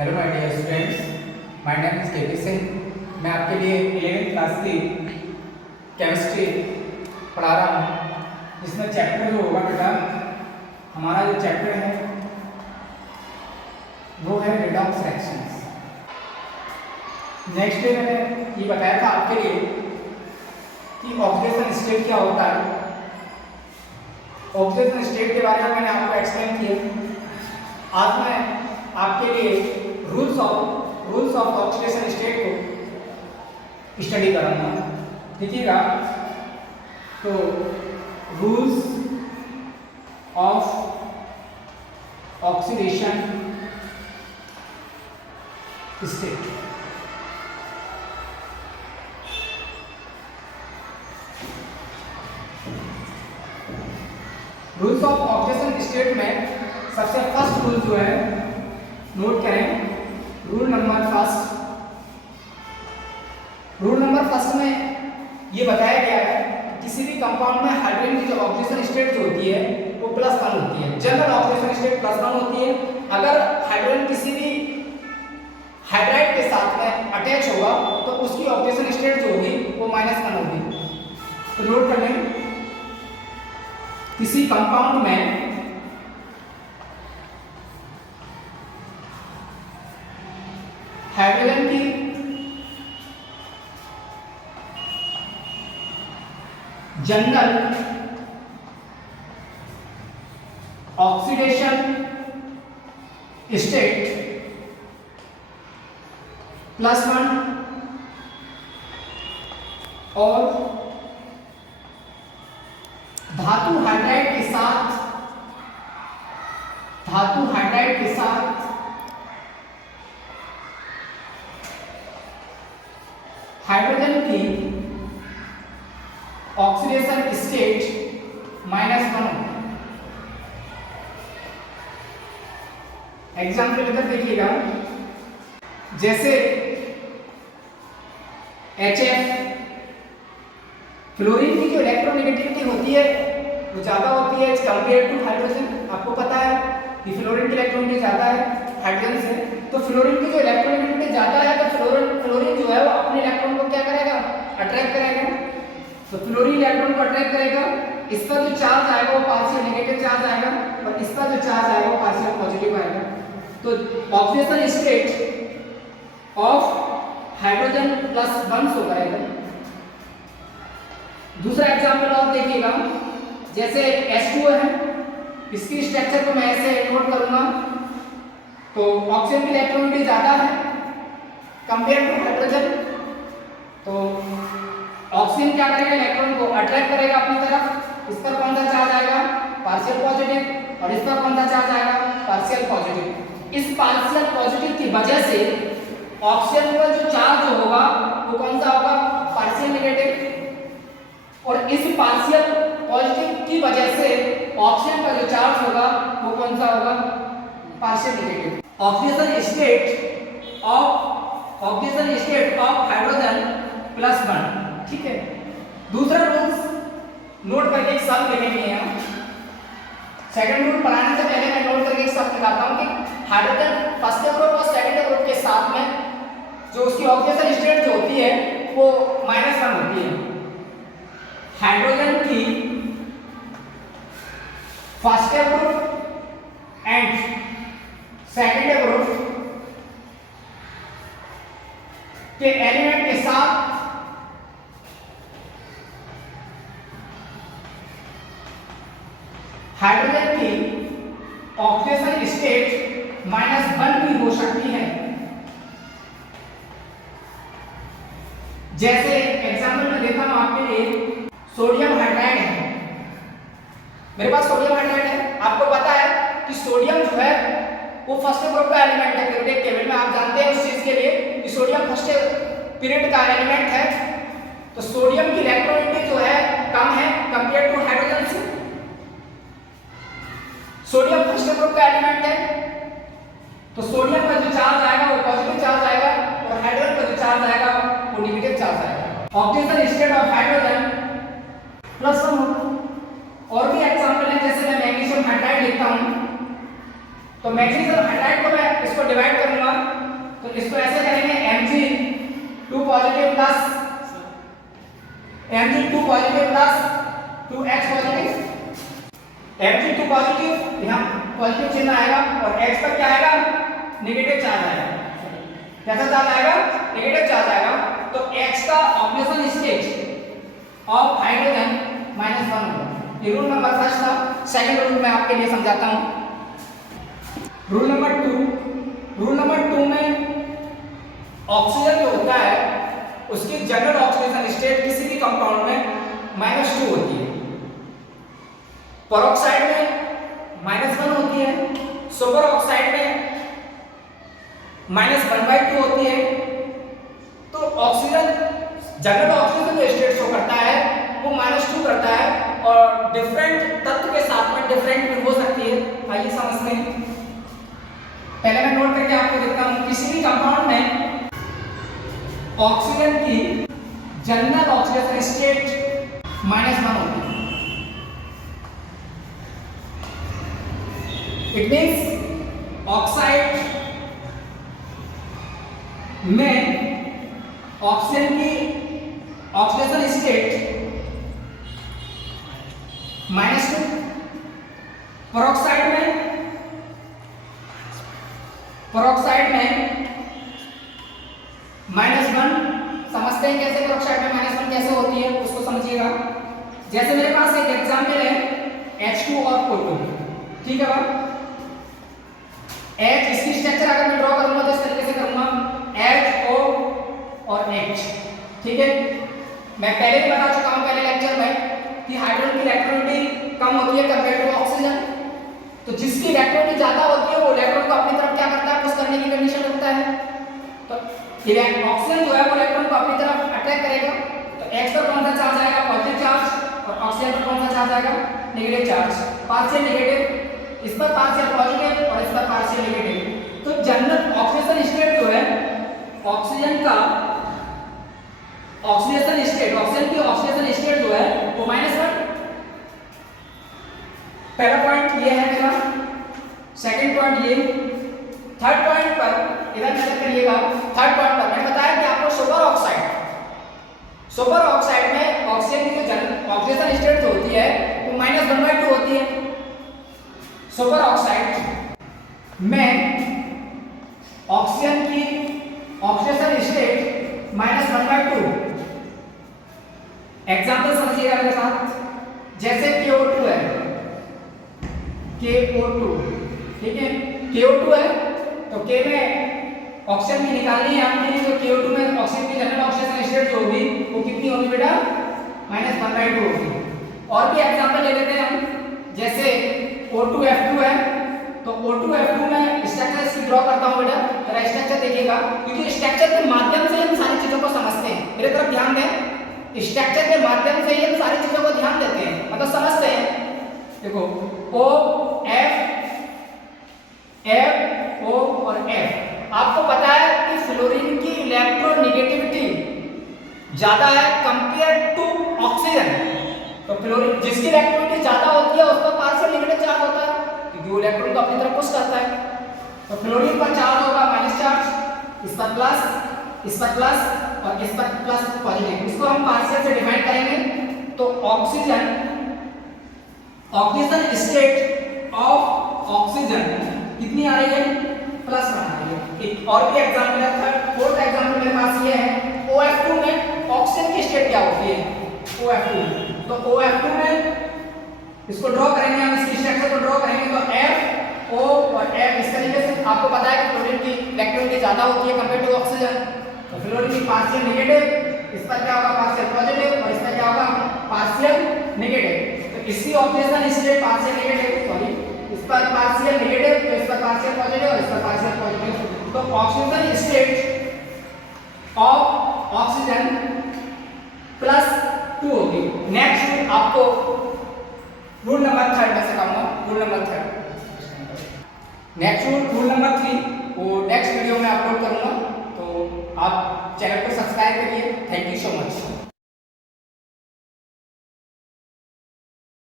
Hello my dear students, my name is KP Singh. मैं आपके लिए 11th क्लास की केमिस्ट्री पढ़ा रहा हूँ। इसमें चैप्टर जो होगा बेटा, हमारा जो चैप्टर है वो है रिडॉक्स रिएक्शंस। नेक्स्ट डे मैंने ये बताया था आपके लिए कि ऑक्सीडेशन स्टेट क्या होता है। ऑक्सीडेशन स्टेट के बारे में मैंने आपको एक्सप्लेन किया। आज मैं आपके लिए रूल्स ऑफ ऑक्सीडेशन स्टेट को स्टडी करूंगा। देखिएगा, तो rules of oxidation state. Rules of oxidation state में सबसे फर्स्ट रूल जो है, नोट करें, rule number first. Rule number first में ये बताया गया है किसी भी कंपाउंड में हाइड्रोजन की जो ऑक्सीडेशन स्टेट जो होती है वो +1 होती है। जनरल ऑक्सीडेशन स्टेट +1 होती है। अगर हाइड्रोजन किसी भी हाइड्राइड के साथ में अटैच होगा तो उसकी ऑक्सीडेशन स्टेट जो होगी वो -1 होगी। तो नोट कर लें, किसी कंपाउंड में हाइड्रोजन की जनरल ऑक्सीडेशन स्टेट +1 और धातु हाइड्राइड के साथ हाइड्रोजन की ऑक्सीडेशन स्टेट -1। एग्जाम्पल लेकर देखिएगा, जैसे HF, फ्लोरीन की जो इलेक्ट्रोनेगेटिविटी होती है वो ज्यादा होती है कंपेयर टू हाइड्रोजन। आपको पता है कि फ्लोरीन की इलेक्ट्रोनेगेटिविटी ज्यादा है हाइड्रोजन से। तो फ्लोरीन की जो इलेक्ट्रोनेगेटिविटी ज्यादा है तो फ्लोरीन जो है वो अपने इलेक्ट्रॉन को क्या करेगा, अट्रैक्ट करेगा। तो फ्लोरीन इलेक्ट्रॉन को अट्रैक्ट करेगा। इस पर जो चार्ज आएगा वो पार्शियल नेगेटिव चार्ज आएगा और इस पर जो चार्ज आएगा वो पार्शियल पॉजिटिव आएगा। तो oxidation state of hydrogen +1 show करेगा। दूसरा एग्जांपल और देखिएगा, जैसे H2O है, इसकी स्ट्रक्चर को मैं ऐसे नोट करूंगा। तो ऑक्सीजन की इलेक्ट्रोनेगेटिविटी ज्यादा है कंपेयर टू हाइड्रोजन। तो ऑक्सीजन क्या करेगा, इलेक्ट्रॉन को अट्रैक्ट करेगा अपनी तरफ। इस पर कौन सा चार्ज आएगा, पार्शियल पॉजिटिव, और इस पर कौन सा चार्ज आएगा, पार्शियल पॉजिटिव। इस पार्शियल पॉजिटिव की वजह से ऑक्सीजन पर जो चार्ज होगा वो कौन सा होगा, पार्शियल नेगेटिव। और इस पार्शियल पॉजिटिव की वजह से ऑक्सीजन का जो चार्ज होगा वो कौन सा होगा, partial negative. Oxidation state of hydrogen +1। ठीक है। दूसरा रूल नोट करके एक शब्द लिखेंगे यहाँ। सेकंड रूल पढ़ाने से पहले मैं नोट करके एक शब्द लगाता हूँ कि हाइड्रोजन फर्स्ट ग्रुप और सेकंड ग्रुप के साथ में जो उसकी ऑक्सीडेशन स्टेट जो होती है वो -1 होती है। हाइड्रोजन की first group and second group के एलिमेंट के साथ हाइड्रोजन की ऑक्सीडेशन स्टेट -1 भी हो सकती है। जैसे एग्जांपल में देता हूं आपके लिए, सोडियम हाइड्राइड है। मेरे पास सोडियम हाइड्राइड है। आपको पता है कि सोडियम जो है वो फर्स्ट ग्रुप का एलिमेंट है। पीरियोडिक टेबल में आप जानते हैं उस चीज के लिए कि सोडियम फर्स्ट पीरियड का एलिमेंट है। तो सोडियम की इलेक्ट्रोनेगेटिविटी जो है कम है कंपेयर टू हाइड्रोजन से। सोडियम फर्स्ट ग्रुप का एलिमेंट है तो सोडियम का जो चार्ज आएगा वो पॉजिटिव चार्ज आएगा और हाइड्रोजन का जो चार्ज आएगा वो नेगेटिव चार्ज आएगा। ऑक्सीडेशन स्टेट ऑफ हाइड्रोजन +1 होगा। और भी एग्जांपल है, जैसे मैं मैग्नीशियम हाइड्राइड लिखता हूं तो मैग्नीशियम हाइड्राइड को मैं इसको डिवाइड करूंगा, तो इसको ऐसे करेंगे Mg2 positive plus Mg2 positive plus 2H positive, Mg2 positive यहाँ पॉजिटिव चिन्ह आएगा और H पर क्या आएगा, नेगेटिव चार्ज आएगा। कैसा चार्ज आएगा, नेगेटिव चार्ज आएगा। तो H का ऑक्सीडेशन स्टेट ऑफ हाइड्रोजन -1 होगा। ये रूल नंबर फर्स्ट था। सेकंड रूल मैं आपके लिए समझाता हूं। रूल नंबर 2 में ऑक्सीजन जो होता है उसकी जनरल ऑक्सीडेशन स्टेट किसी भी कंपाउंड में -2 होती है, पेरोक्साइड में -1 होती है, सुपर ऑक्साइड में -1/2 होती है। तो ऑक्सीजन जनरल ऑक्सीजन जो स्टेट शो करता है वो -2 करता है और डिफरेंट तत्व के साथ में डिफरेंट भी हो सकती है। आइए समझते हैं। पहले मैं नोट करके आपको देता हूं, किसी भी कंपाउंड में ऑक्सीजन की जनरल ऑक्सीडेशन स्टेट -1 होती है। इट मींस ऑक्साइड में ऑक्सीजन की ऑक्सीडेशन स्टेट -2, पेरोक्साइड में -1। समझते हैं कैसे पेरोक्साइड में -1 कैसे होती है, उसको समझिएगा। जैसे मेरे पास एक एग्जांपल है H2 और O2, ठीक है बात। H इसकी स्ट्रक्चर अगर मैं ड्रॉ करूंगा तो इस तरीके से करूंगा H O और H, ठीक है। मैं पहले भी बता चुका हूं पहले लेक्चर में कि हाइड्रोजन की इलेक्ट्रोनिटी कम होती है कंपेयर टू ऑक्सीजन। तो जिसकी इलेक्ट्रोनिटी ज्यादा होती है वो इलेक्ट्रॉन को अपनी तरफ क्या करता है, पुश करने की कंडीशन रखता है। तो ऑक्सीजन जो है वो इलेक्ट्रॉन को अपनी तरफ अट्रैक्ट करेगा। तो H पर कौन सा चार्ज आएगा, पॉजिटिव चार्ज, और ऑक्सीजन पर कौन सा चार्ज आएगा, नेगेटिव चार्ज। पार्शियल नेगेटिव, इस पर पार्शियल पॉजिटिव और इस पर पार्शियल नेगेटिव। तो जनरल ऑक्सीडेशन स्टेट जो है ऑक्सीजन का ऑक्सीडेशन स्टेट, ऑक्सीजन की ऑक्सीडेशन स्टेट जो है वो -1। पहला पॉइंट ये है मेरा, सेकंड पॉइंट ये। थर्ड पॉइंट पर इधर नजर करिएगा। थर्ड पॉइंट पर मैंने बताया कि आपको सुपर ऑक्साइड में ऑक्सीजन की जो ऑक्सीडेशन स्टेट जो होती है वो -1/2 होती है। सुपर ऑक्साइड में ऑक्सीजन की ऑक्सीडेशन स्टेट -1/2। एग्जांपल समझिएगा मेरे साथ। जैसे KO2 है, KO2, ठीक है। KO2 है तो K में ऑक्सीजन की निकालनी है आपके लिए। तो KO2 में ऑक्सीजन की जनरल ऑक्सीडेशन स्टेट जो होगी वो कितनी होगी बेटा, -1/2 होगी। और भी एग्जांपल ले लेते हैं हम। जैसे O2F2 है तो O2F2 में स्ट्रक्चर इसकी ड्रॉ करता हूं बेटा। जरा स्ट्रक्चर देखिएगा, क्योंकि स्ट्रक्चर के माध्यम से हम सारी चीजों को समझते हैं। मेरे तरफ ध्यान दें, स्ट्रक्चर के माध्यम से ही हम सारी चीजों को ध्यान देते हैं, मतलब समझते हैं। देखो O F O और F। आपको पता है कि फ्लोरीन की इलेक्ट्रोनेगेटिविटी ज्यादा है कंपेयर टू ऑक्सीजन। तो फ्लोरीन जिसकी इलेक्ट्रोनेगेटिविटी ज्यादा होती है उस पर पार्शियल नेगेटिव चार्ज होता है, क्योंकि वो इलेक्ट्रॉन को अपनी तरफ पुश करता है। तो फ्लोरीन पर चार्ज होगा माइनस चार्ज, इस पर प्लस, इस पर प्लस और इस पर प्लस पॉजिटिव। इसको हम पार्शियल से डिवाइड करेंगे तो ऑक्सीजन स्टेट ऑफ ऑक्सीजन कितनी आ रही है, +1 आ रही है। एक और भी एग्जांपल है, फोर्थ एग्जांपल मेरे पास ये है। OF2 में ऑक्सीजन की स्टेट क्या होती है, OF2। तो OF2 में इसको ड्रॉ करेंगे हम, इसकी स्ट्रक्चर को ड्रॉ करेंगे तो F O और F इस तरीके से। आपको पता है कि फ्लोरीन की इलेक्ट्रोनेगेटिविटी ज्यादा होती है कंपेयर टू ऑक्सीजन। तो फ्लोरीन की पार्शियल नेगेटिव, इस पर क्या होगा पार्शियल पॉजिटिव और इस पर क्या होगा पार्शियल नेगेटिव। तो इसकी oxidation state partial negative, sorry इस पर पार्शियल नेगेटिव, तो इस पर पार्शियल पॉजिटिव और इस पर पार्शियल पॉजिटिव। तो ऑक्सीजन स्टेट ऑफ ऑक्सीजन +2 होगी। नेक्स्ट आपको रूल नंबर 3 में सिखाऊंगा, rule number 3। Next rule number 3 वो नेक्स्ट वीडियो में अपलोड करूंगा। तो आप चैनल को सब्सक्राइब करिए। Thank you so much.